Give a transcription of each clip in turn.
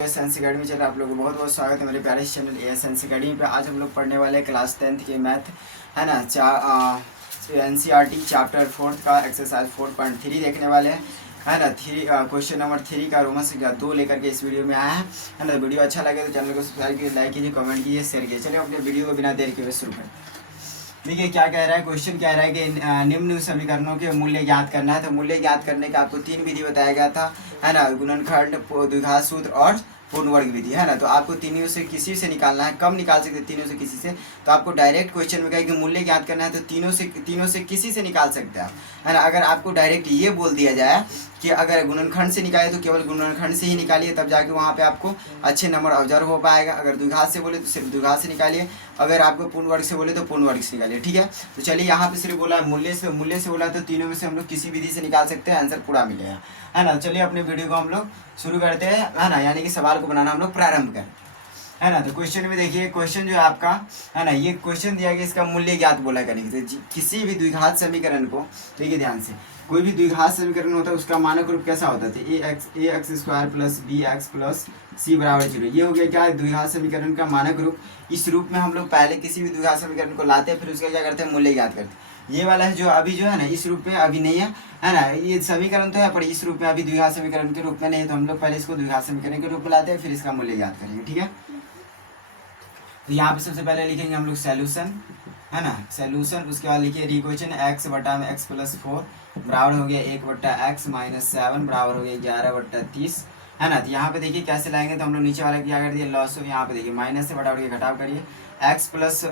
Science academy channel आप लोगों को बहुत बहुत स्वागत है मेरे प्यारे चैनल साइंस अकेडमी पे। आज हम लोग पढ़ने वाले हैं क्लास 10th के मैथ है ना NCERT चैप्टर 4 का एक्सरसाइज 4.3 देखने वाले हैं है ना। क्वेश्चन नंबर 3 का रोमन संख्या 2 लेकर के इस वीडियो में आया है ना। वीडियो अच्छा लगे तो चैनल को सब्सक्राइब कीजिए, लाइक कीजिए, कमेंट कीजिए, शेयर कीजिए। चलिए अपने वीडियो को बिना देर के शुरू करें। देखिए क्या कह रहा है, क्वेश्चन कह रहा है कि निम्न समीकरणों के मूल्य ज्ञात करना है। तो मूल्य ज्ञात करने का आपको 3 विधि बताया गया था है ना, गुणनखंड, द्विघात सूत्र और पूर्ण वर्ग विधि है ना। तो आपको तीनों से किसी से निकालना है, कम निकाल सकते तीनों से किसी से। तो आपको डायरेक्ट क्वेश्चन में कहे कि मूल्य ज्ञात करना है तो तीनों से किसी से निकाल सकते हैं है ना। अगर आपको डायरेक्ट ये बोल दिया जाए कि अगर गुणनखंड से निकाले तो केवल गुणनखंड से ही निकालिए, तब जाके वहाँ पे आपको अच्छे नंबर ऑब्जर्व हो पाएगा। अगर द्विघात से बोले तो सिर्फ द्विघात से निकालिए, अगर आपको पूर्ण वर्ग से बोले तो पूर्ण वर्ग से निकालिए, ठीक है। तो चलिए यहाँ पे सिर्फ बोला मूल्य से बोला तो तीनों में से हम लोग किसी विधि से निकाल सकते हैं, आंसर पूरा मिलेगा है ना। चलिए अपने वीडियो को हम लोग शुरू करते हैं है ना, यानी कि सवाल को बनाना हम लोग प्रारंभ करें है ना। तो क्वेश्चन में देखिए, क्वेश्चन जो है आपका है ना, ये क्वेश्चन दिया गया, इसका मूल्य ज्ञात बोला करेंगे। तो किसी भी द्विघात समीकरण को देखिए ध्यान से, कोई भी द्विघात समीकरण होता है उसका मानक रूप कैसा होता है, a x square plus b x plus c बराबर 0। ये हो गया क्या, द्विघात समीकरण का मानक रूप। इस रूप में हम लोग पहले किसी भी द्विघात समीकरण को लाते हैं, फिर उसका क्या करते हैं, मूल्य ज्ञात करते हैं। ये वाला है जो अभी जो है ना, इस रूप में अभी नहीं है ना। ये समीकरण तो है पर इस रूप में अभी द्विघात समीकरण के रूप में नहीं है, तो हम लोग पहले इसको द्विघात समीकरण के रूप में लाते हैं, फिर इसका मूल्य ज्ञात करेंगे, ठीक है। तो यहाँ पे सबसे पहले लिखेंगे हम लोग सॉल्यूशन है ना, सॉल्यूशन। उसके बाद लिखिए इक्वेशन एक्स बटा में एक्स प्लस 4 बराबर हो गया 1 बट्टा एक्स माइनस 7 बराबर हो गया 11 बट्टा 30 है ना। तो यहाँ पे देखिए कैसे लाएंगे, तो हम लोग नीचे वाला क्या कर दिए, लॉस हो। यहाँ पे देखिए माइनस से बटा के घटाव करिए, एक्स प्लस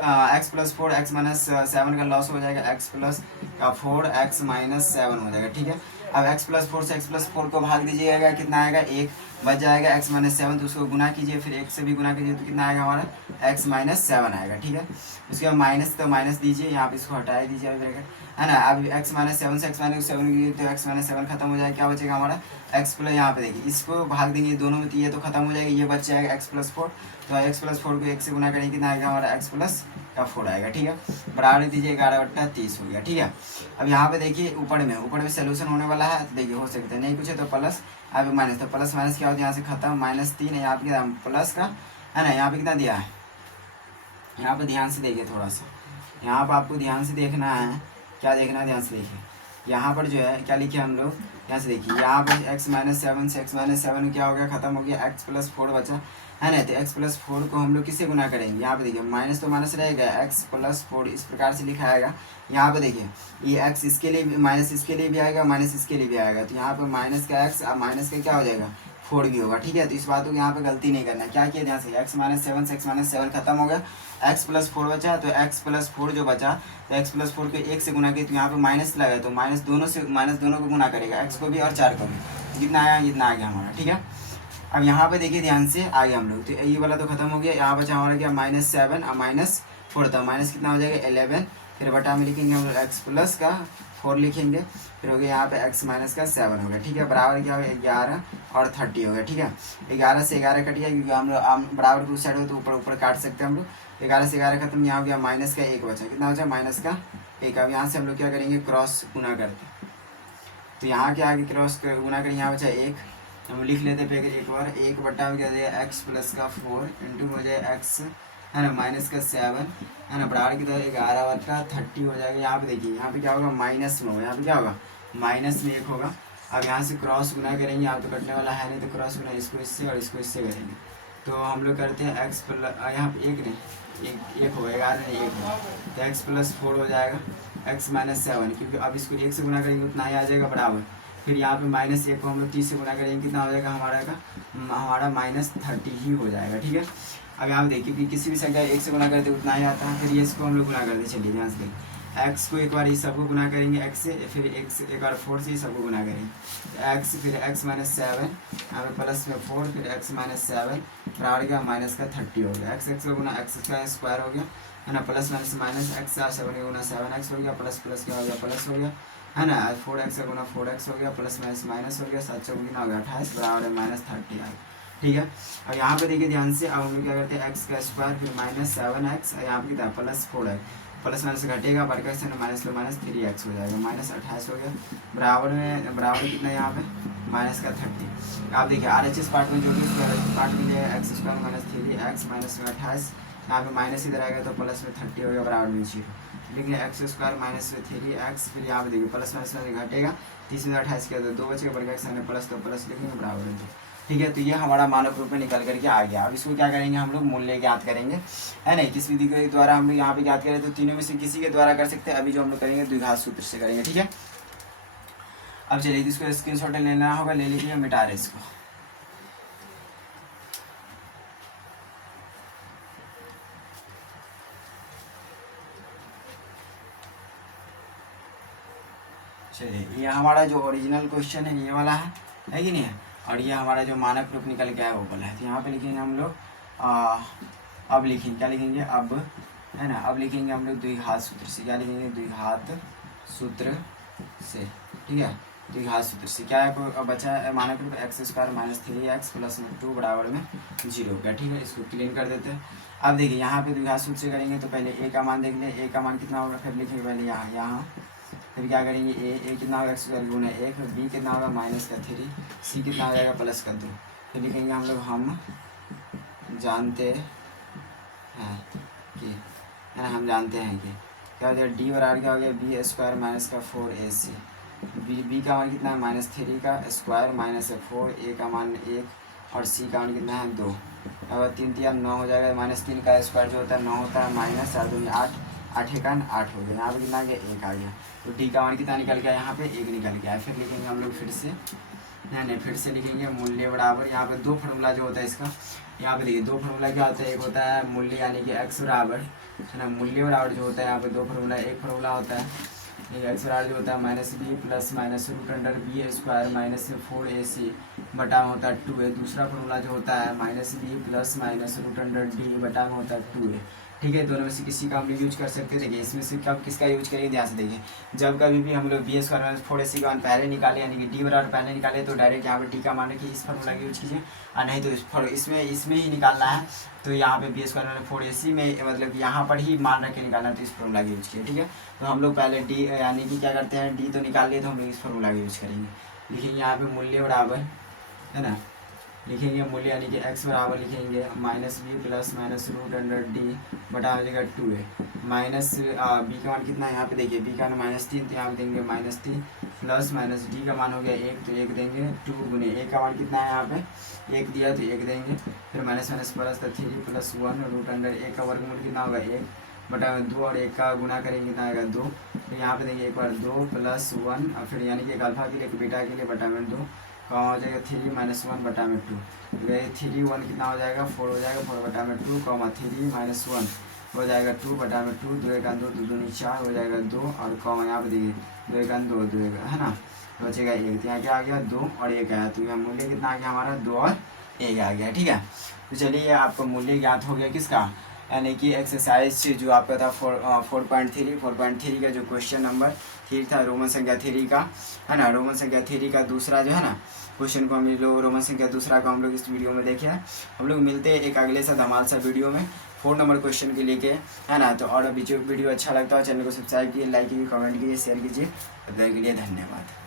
4 एक्स माइनस 7 का लॉस हो जाएगा, एक्स प्लस 4 एक्स माइनस 7 हो जाएगा, ठीक है। अब x प्लस 4 से x प्लस 4 को भाग दीजिएगा, कितना आएगा, 1 बच जाएगा। x माइनस 7 तो उसको गुना कीजिए, फिर 1 से भी गुना कीजिए तो कितना आएगा हमारा, x माइनस 7 आएगा, ठीक है। उसके बाद माइनस तो माइनस दीजिए, यहाँ पे इसको हटा दीजिए ब्रैकेट है ना। अब x माइनस 7 से x माइनस 7 तो x माइनस 7 खत्म हो जाएगा, क्या बचेगा हमारा x प्लस, यहाँ पे देखिए इसको भाग देंगे दोनों में तो ये तो खत्म हो जाएगा, ये बच जाएगा x प्लस 4। तो x प्लस 4 को 1 से गुना करेंगे कितना आएगा हमारा x प्लस 4 आएगा, ठीक है। बराबर दीजिए 11 बट्टा 30 हो गया, ठीक है। अब यहाँ पे देखिए ऊपर में सोल्यूशन होने वाला है, तो देखिए हो सकता है नहीं कुछ है तो प्लस, अब माइनस, तो प्लस माइनस क्या होता है, यहाँ से खत्म, -3 है यहाँ पे कितना प्लस का है ना। यहाँ पे कितना दिया है, यहाँ पे ध्यान से देखिए थोड़ा सा, यहाँ पर आपको ध्यान से देखना है, क्या देखना है ध्यान से देखिए। यहाँ पर जो है क्या लिखे हम लोग, यहाँ से देखिए, यहाँ पर x माइनस 7 से x माइनस 7 क्या हो गया, खत्म हो गया, x प्लस 4 बचा है ना। तो x प्लस 4 को हम लोग किससे गुना करेंगे, यहाँ पे देखिए माइनस तो माइनस रहेगा, x प्लस 4 इस प्रकार से लिखा आएगा। यहाँ पे देखिए ये x इसके लिए माइनस इसके लिए भी आएगा, माइनस इसके लिए भी आएगा, तो यहाँ पे माइनस का x और माइनस का क्या हो जाएगा 4 भी होगा, ठीक है। तो इस बात को यहाँ पे गलती नहीं करना, क्या किया ध्यान से, x माइनस 7 से x माइनस 7 खत्म हो गया, x प्लस 4 बचा, तो x प्लस 4 जो बचा तो x प्लस 4 को 1 से गुना किया, तो यहाँ पे माइनस लगा तो माइनस दोनों को गुना करेगा, x को भी और 4 को भी, कितना आया, इतना आ गया हमारा, ठीक है। अब यहाँ पे देखिए ध्यान से आगे हम लोग, तो ये वाला तो खत्म हो गया, यहाँ बचा हमारा क्या -7 और -4 था, माइनस कितना हो जाएगा 11, फिर बटा में लिखेंगे हम लोग x प्लस का 4 लिखेंगे, फिर हो गया यहाँ पे x माइनस का 7 हो गया, ठीक है। बराबर क्या हो गया 11 और 30 हो गया, ठीक है। 11 से 11 कट गया, क्योंकि हम लोग बराबर को उस साइड हो तो ऊपर ऊपर काट सकते हैं हम लोग। 11 से 11 खत्म, यहाँ हो गया माइनस का 1 बचा, कितना हो जाए माइनस का 1। अब यहाँ से हम लोग क्या करेंगे, क्रॉस गुना करते, तो यहाँ के आगे क्रॉस गुना करेंगे, यहाँ बचा 1, हम लिख लेते हैं फिर एक बार, 1 बट्टा में क्या दिया x प्लस का 4 इंटू हो जाए x है ना माइनस का 7 है ना, बराबर की तरह 11 बट्टा 30 हो जाएगा। यहाँ पे देखिए यहाँ पे क्या होगा, माइनस में होगा, यहाँ पे क्या होगा माइनस में 1 होगा। अब यहाँ से क्रॉस गुना करेंगे, यहाँ तो कटने वाला है नहीं, तो क्रॉस गुना इसको इससे और इसको इससे करेंगे, तो हम लोग करते हैं x प्लस, यहाँ पे 1 नहीं 1 होगा, 11 नहीं 1 होगा, तो x प्लस 4 हो जाएगा x माइनस 7, क्योंकि अब इसको 1 से गुना करेंगे उतना ही आ जाएगा बराबर, फिर यहाँ पे -1 को हम लोग 30 से गुना करेंगे, कितना हो जाएगा हमारा -30 ही हो जाएगा, ठीक है। अब यहाँ देखिए कि किसी भी संख्या 1 से गुना करते उतना ही आता है, फिर ये इसको हम लोग गुना करते, चलिए ध्यान से देखिए, x को एक बार इस सबको गुना करेंगे x से, फिर एक बार 4 से ही सबको गुना करेंगे, तो x फिर x माइनस 7 यहाँ पे प्लस में 4 फिर x माइनस 7 बराबर क्या माइनस का 30 हो गया, x का गुना x का स्क्वायर हो गया है ना, प्लस माइनस माइनस x 7 का गुना 7x हो गया, प्लस प्लस क्या हो गया प्लस हो गया है ना, 4x का गुना 4x हो गया, प्लस माइनस माइनस हो गया, 7 चौक गुना हो गया 28 बराबर है -30 आ, ठीक है। अब यहाँ पे देखिए ध्यान से, अब हम लोग क्या करते हैं x का स्क्वायर फिर -7x, यहाँ पे कितना +4x, प्लस माइनस घटेगा, बढ़कर से माइनस 3x हो जाएगा, -28 हो गया, बराबर में कितना यहाँ पे माइनस का 30। आप देखिए RHS पार्ट में जो भी पार्ट मिलेगा x square minus 3x minus में 28, यहाँ पे माइनस इधर आएगा तो प्लस में 30 होगा बराबर में 0। लिखिए एक्स स्क्वायर माइनस में 3x, फिर यहाँ पे देखिए प्लस माइनस में घटेगा, 30 में 28 किया तो 2 बचेगा, बल्कि एक्स प्लस तो प्लस लिखेंगे बराबर में 2। ठीक है, तो ये हमारा मानक रूप में निकल करके आ गया। अब इसको क्या करेंगे हम लोग मूल्य ज्ञात करेंगे, है नहीं, किस विधि के द्वारा हम लोग यहाँ पे ज्ञात करें तो तीनों में से किसी के द्वारा कर सकते हैं। अभी जो हम लोग करेंगे द्विघात सूत्र से करेंगे। ठीक है, अब चलिए इसको स्क्रीनशॉट लेना होगा, ले लीजिए, मिटा रहे इसको। चलिए ये हमारा जो ओरिजिनल क्वेश्चन है ये वाला है कि नहीं है, और ये हमारा जो मानक रूप निकल के आया वो वाला है। तो यहाँ पे लिखेंगे हम लोग अब लिखेंगे, क्या लिखेंगे अब, है ना, अब लिखेंगे हम लोग द्विघात सूत्र से। क्या लिखेंगे, द्विघात सूत्र से। ठीक है, द्विघात सूत्र से क्या है, अब बचा है मानक रूप x square minus 3x plus में 2 बराबर में 0 हो गया। ठीक है, इसको क्लीन कर देते हैं। अब देखिए यहाँ पे द्विघात सूत्र से करेंगे तो पहले a का मान देख लें, a का मान कितना होगा, फिर लिखेंगे पहले यहाँ फिर क्या करेंगे a कितना होगा एक्स स्क्वायर गुना 1, b कितना होगा माइनस का 3, c कितना हो जाएगा प्लस का 2। फिर लिखेंगे हम लोग हम जानते हैं कि, है ना, हम जानते हैं कि क्या हो जाएगा d बराबर क्या हो गया बी स्क्वायर माइनस का 4ac, बी का मान कितना है माइनस 3 का स्क्वायर माइनस 4, a का मान 1 और c का मान कितना है 2। अगर 3 3 9 हो जाएगा, माइनस 3 का स्क्वायर जो होता है 9 होता है, माइनस 4 2 8, 8 1 8 हो गया। यहाँ पे कितना आ गया 1 आ गया, तो डी का मान कितना निकल गया, यहाँ पे 1 निकल गया। फिर लिखेंगे हम लोग फिर से, नहीं फिर से लिखेंगे मूल्य बराबर, यहाँ पे 2 फार्मूला जो होता है इसका, यहाँ पे देखिए 2 फार्मूला क्या होता है, एक होता है मूल्य यानी कि एक्स बराबर, है ना, मूल्य बराबर जो होता है यहाँ पे 2 फार्मूला, एक फार्मूला होता है एक्स बराबर जो होता है minus B plus minus root under B square minus 4ac बटा में होता है 2a। दूसरा फार्मूला जो होता है minus B plus minus root under D बटा में होता है 2a। ठीक है, दोनों में से किसी का हम लोग यूज कर सकते हैं। देखिए इसमें से कब किसका यूज करेंगे, ध्यान से देखिए, जब कभी भी हम लोग बी स्क्वायर माइनस 4ac का मान पहले निकाले यानी कि डी बराबर पहले निकाले तो डायरेक्ट यहाँ पे डी का मान रखिए, इस फार्मूला का यूज कीजिए, और नहीं तो इसमें ही निकालना है तो यहाँ पे बी स्क्वायर माइनस 4ac में मतलब यहाँ पर ही मान रख के निकालना है तो इस फार्मूला का यूज किया। ठीक है, तो हम लोग पहले डी यानी कि क्या करते हैं, डी तो निकाल लिए तो हम लोग इस फार्मूला का यूज करेंगे। लिखेंगे यहाँ पे मूल्य बराबर, है ना, लिखेंगे मूल्य यानी कि x बराबर लिखेंगे minus B plus minus root under D बटा हो जाएगा 2a माइनस बी का मान कितना है, यहाँ पे देखिए बी का मान -3 तो यहाँ पे देंगे -3 प्लस माइनस डी का मान हो गया 1 तो 1 देंगे 2 गुने a का मान कितना है, यहाँ पे 1 दिया तो 1 देंगे, फिर माइनस माइनस प्लस तो 3 प्लस 1 रूट अंडर a का वर्गमूल कितना होगा 1 बटा 2 और 1 का गुना करेंगे कितना आएगा 2। तो यहाँ पे देखिए एक बार 2 प्लस 1 और फिर यानी कि एक अल्फा के लिए एक बीटा के लिए बटा में 2 कहाँ हो जाएगा 3 माइनस 1 बटा में 2, तो 3 1 कितना हो जाएगा 4 हो जाएगा, 4 बटा में 2 कॉमा 3 माइनस 1 हो जाएगा 2 बटा में 2, 2 1 2 2 दूनी 4 हो जाएगा 2 और कॉमा यहाँ पे देखिए 2 1 2 2 1 है ना, बचेगा 1, तो यहाँ क्या आ गया 2 और 1 आया, तो यहाँ मूल्य कितना आ गया हमारा 2 और 1 आ गया। ठीक है, तो चलिए आपको मूल्य ज्ञात हो गया किसका, यानी कि एक्सरसाइज जो आपका था 4.3 का जो क्वेश्चन नंबर 3 था रोमन संख्या 3 का, है ना, रोमन संख्या 3 का दूसरा जो है ना क्वेश्चन को हम लोग रोमन संख्या दूसरा को हम लोग इस वीडियो में देखे हैं। हम लोग मिलते हैं एक अगले सा धमाल सा वीडियो में 4 नंबर क्वेश्चन के लेके, है ना। तो और अभी जो वीडियो अच्छा लगता है चैनल को सब्सक्राइब कीजिए, लाइक कीजिए, कमेंट कीजिए, शेयर कीजिए। तब तक के लिए धन्यवाद।